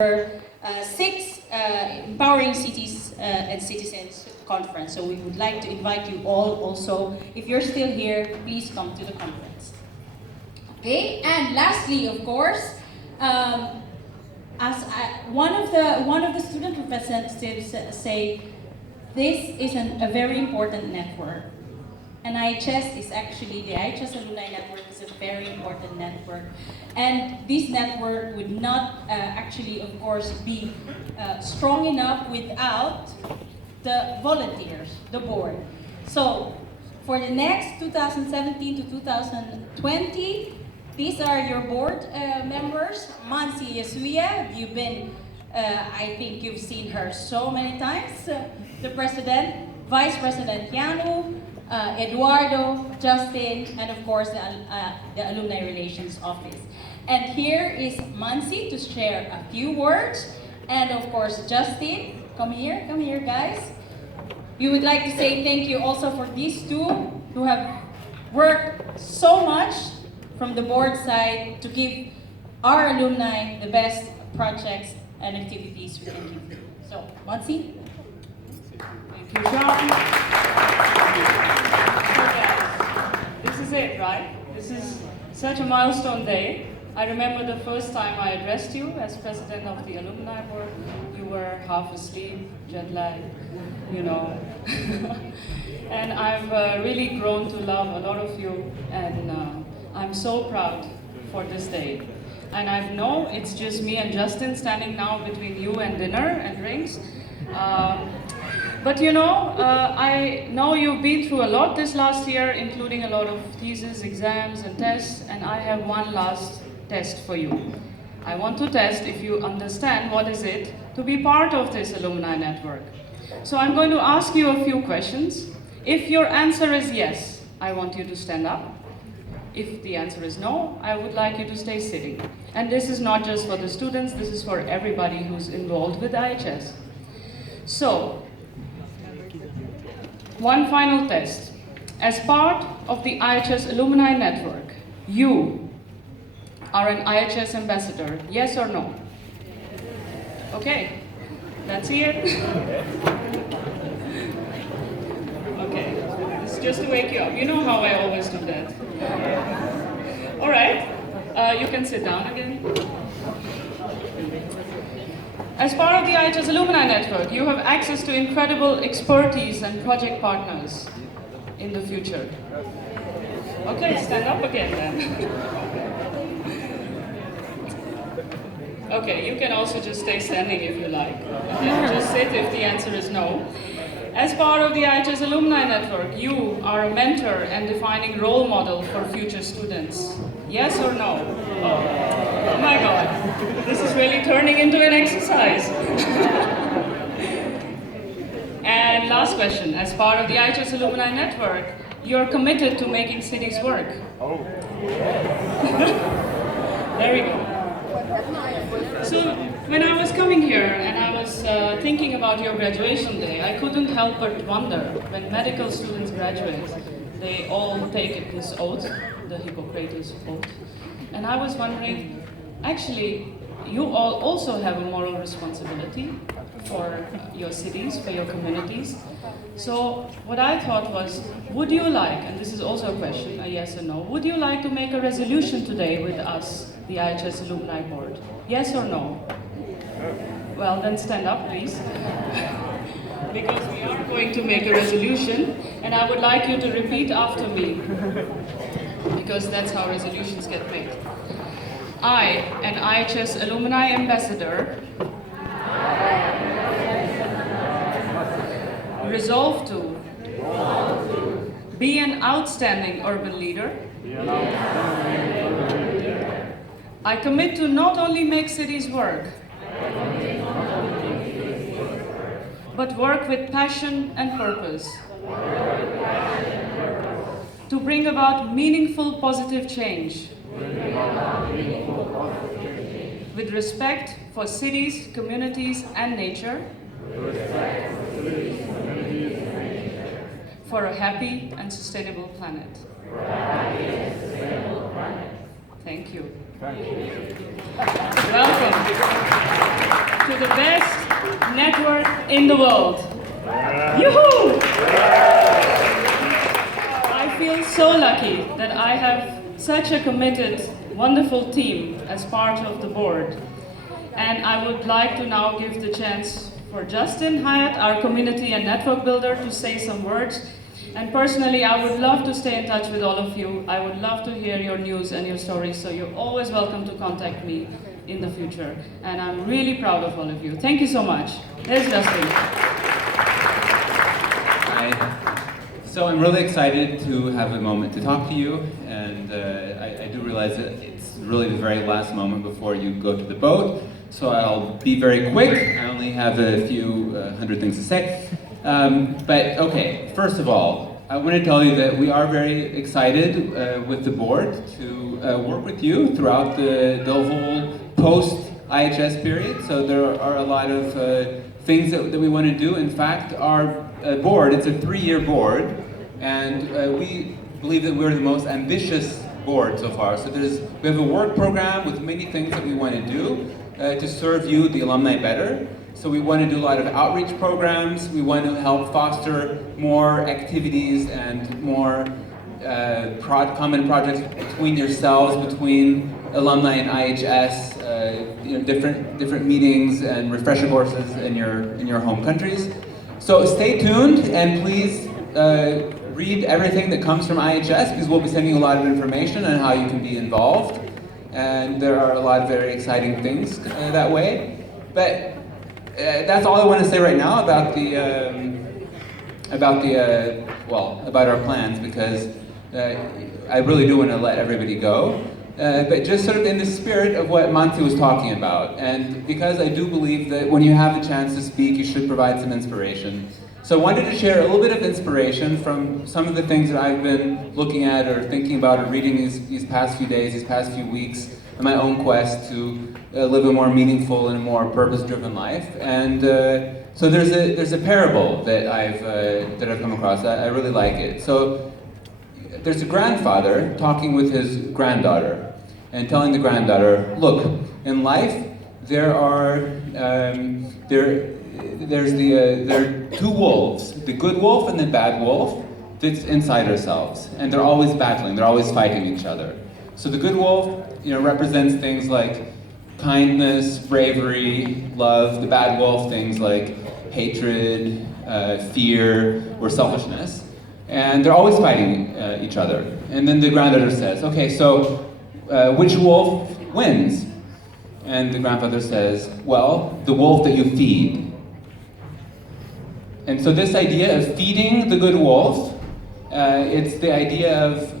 Sixth Empowering Cities and Citizens Conference. So we would like to invite you all also, if you're still here, please come to the conference. Okay, and lastly, of course, one of the student representatives say, this is a very important network. And IHS is actually, the IHS Alumni Network is a very important network. And this network would not actually, of course, be strong enough without the volunteers, the board. So, for the next 2017 to 2020, these are your board members. Mansi Jasuja, you've been, I think you've seen her so many times. The President, Vice President Yanu, Eduardo, Justin, and of course the Alumni Relations Office. And here is Mansi to share a few words, and of course Justin, come here guys. We would like to say thank you also for these two who have worked so much from the board side to give our alumni the best projects and activities we can give you. So, Mansi. Thank you, John. This is it, right? This is such a milestone day. I remember the first time I addressed you as president of the alumni board. You were half asleep, jet lag, you know. And I've really grown to love a lot of you, and I'm so proud for this day. And I know it's just me and Justin standing now between you and dinner and drinks. But you know, I know you've been through a lot this last year, including a lot of thesis, exams, and tests, and I have one last test for you. I want to test if you understand what is it to be part of this alumni network. So I'm going to ask you a few questions. If your answer is yes, I want you to stand up. If the answer is no, I would like you to stay sitting. And this is not just for the students, this is for everybody who's involved with IHS. So, one final test. As part of the IHS Alumni Network, you are an IHS ambassador, yes or no? Okay, let's see it. Okay, this is just to wake you up. You know how I always do that. All right, you can sit down again. As part of the IHS Alumni Network, you have access to incredible expertise and project partners in the future. Okay, stand up again then. Okay, you can also just stay standing if you like. Okay, just sit if the answer is no. As part of the IHS Alumni Network, you are a mentor and defining role model for future students. Yes or no? Oh my God, this is really turning into an exercise. And last question, as part of the IHS Alumni Network, you're committed to making cities work. Oh. There we go. So, when I was coming here and I was thinking about your graduation day, I couldn't help but wonder, when medical students graduate, they all take this oath, the Hippocrates oath, and I was wondering, actually, you all also have a moral responsibility for your cities, for your communities. So what I thought was, would you like, and this is also a question, a yes or no, would you like to make a resolution today with us, the IHS Alumni Board? Yes or no? Well, then stand up, please. Because we are going to make a resolution, and I would like you to repeat after me, because that's how resolutions get made. I, an IHS Alumni Ambassador, resolve to be an outstanding urban leader. I commit to not only make cities work, but work with passion and purpose to bring about meaningful positive change with respect for cities, communities, and nature, for a happy and sustainable planet. Thank you. Welcome to the best network in the world. Yoo-hoo! I feel so lucky that I have such a committed, wonderful team as part of the board. And I would like to now give the chance for Justin Hyatt, our community and network builder, to say some words. And personally, I would love to stay in touch with all of you. I would love to hear your news and your stories, so you're always welcome to contact me in the future. And I'm really proud of all of you. Thank you so much. There's Justin. Hi. So I'm really excited to have a moment to talk to you, and I do realize that it's really the very last moment before you go to the boat, so I'll be very quick. I only have a few hundred things to say. But okay, first of all, I want to tell you that we are very excited with the board to work with you throughout the whole post-IHS period. So there are a lot of things that we want to do. In fact, our board, it's a 3-year board, and we believe that we're the most ambitious board so far. So we have a work program with many things that we want to do to serve you, the alumni, better. So we want to do a lot of outreach programs. We want to help foster more activities and more common projects between yourselves, between alumni and IHS, different meetings and refresher courses in your home countries. So stay tuned, and please read everything that comes from IHS, because we'll be sending you a lot of information on how you can be involved. And there are a lot of very exciting things that way. But that's all I want to say right now about our plans, because I really do want to let everybody go. But just sort of in the spirit of what Mansi was talking about, and because I do believe that when you have the chance to speak, you should provide some inspiration. So I wanted to share a little bit of inspiration from some of the things that I've been looking at or thinking about or reading these past few days, these past few weeks, in my own quest to live a more meaningful and a more purpose-driven life. And so there's a parable that I've come across. I really like it. So there's a grandfather talking with his granddaughter and telling the granddaughter, look, in life there are there are two wolves, the good wolf and the bad wolf that's inside ourselves, and they're always battling, they're always fighting each other. So the good wolf, represents things like kindness, bravery, love. The bad wolf, things like hatred, fear, or selfishness. And they're always fighting each other. And then the granddaughter says, okay, so which wolf wins? And the grandfather says, well, the wolf that you feed. And so this idea of feeding the good wolf, it's the idea of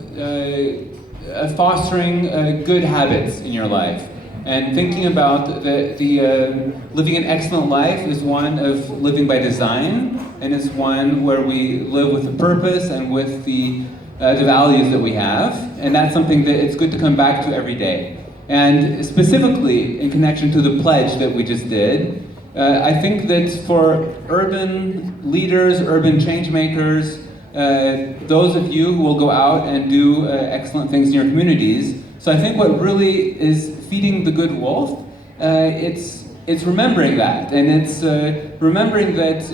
fostering good habits in your life. And thinking about the living an excellent life is one of living by design, and it's one where we live with a purpose and with the values that we have. And that's something that it's good to come back to every day. And specifically in connection to the pledge that we just did, I think that for urban leaders, urban change makers, those of you who will go out and do excellent things in your communities. So I think what really is feeding the good wolf, it's remembering that, and it's remembering that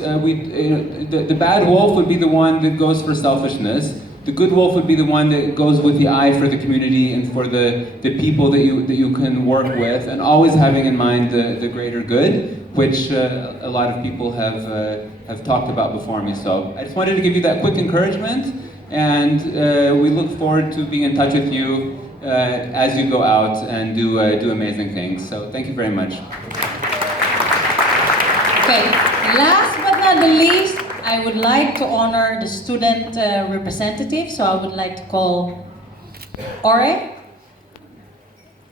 the bad wolf would be the one that goes for selfishness. The good wolf would be the one that goes with the eye for the community and for the people that you can work with, and always having in mind the greater good, which a lot of people have talked about before me. So I just wanted to give you that quick encouragement, and we look forward to being in touch with you as you go out and do amazing things. So thank you very much. Okay, last but not the least, I would like to honor the student representative. So I would like to call Ore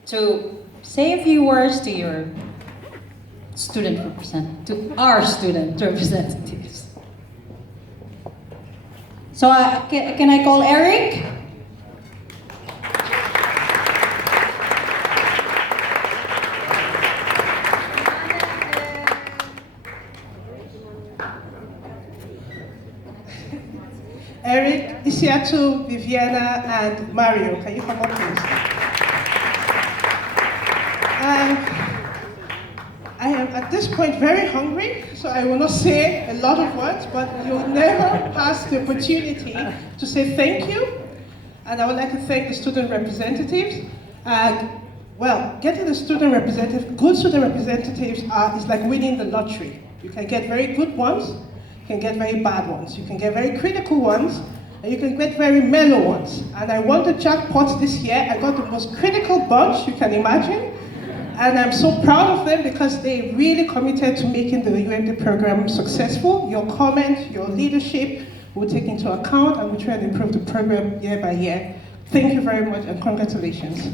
to say a few words to your to our student representatives. So can I call Eric? Eric, Isiatu, Viviana, and Mario. Can you come up, please? this point very hungry, so I will not say a lot of words, but you'll never pass the opportunity to say thank you. And I would like to thank the student representatives. Well, getting the student representative, good student representatives is like winning the lottery. You can get very good ones, you can get very bad ones, you can get very critical ones, and you can get very mellow ones. And I won the jackpot this year. I got the most critical bunch you can imagine. And I'm so proud of them because they really committed to making the UMD program successful. Your comment, your leadership, we'll take into account and we'll try and improve the program year by year. Thank you very much and congratulations.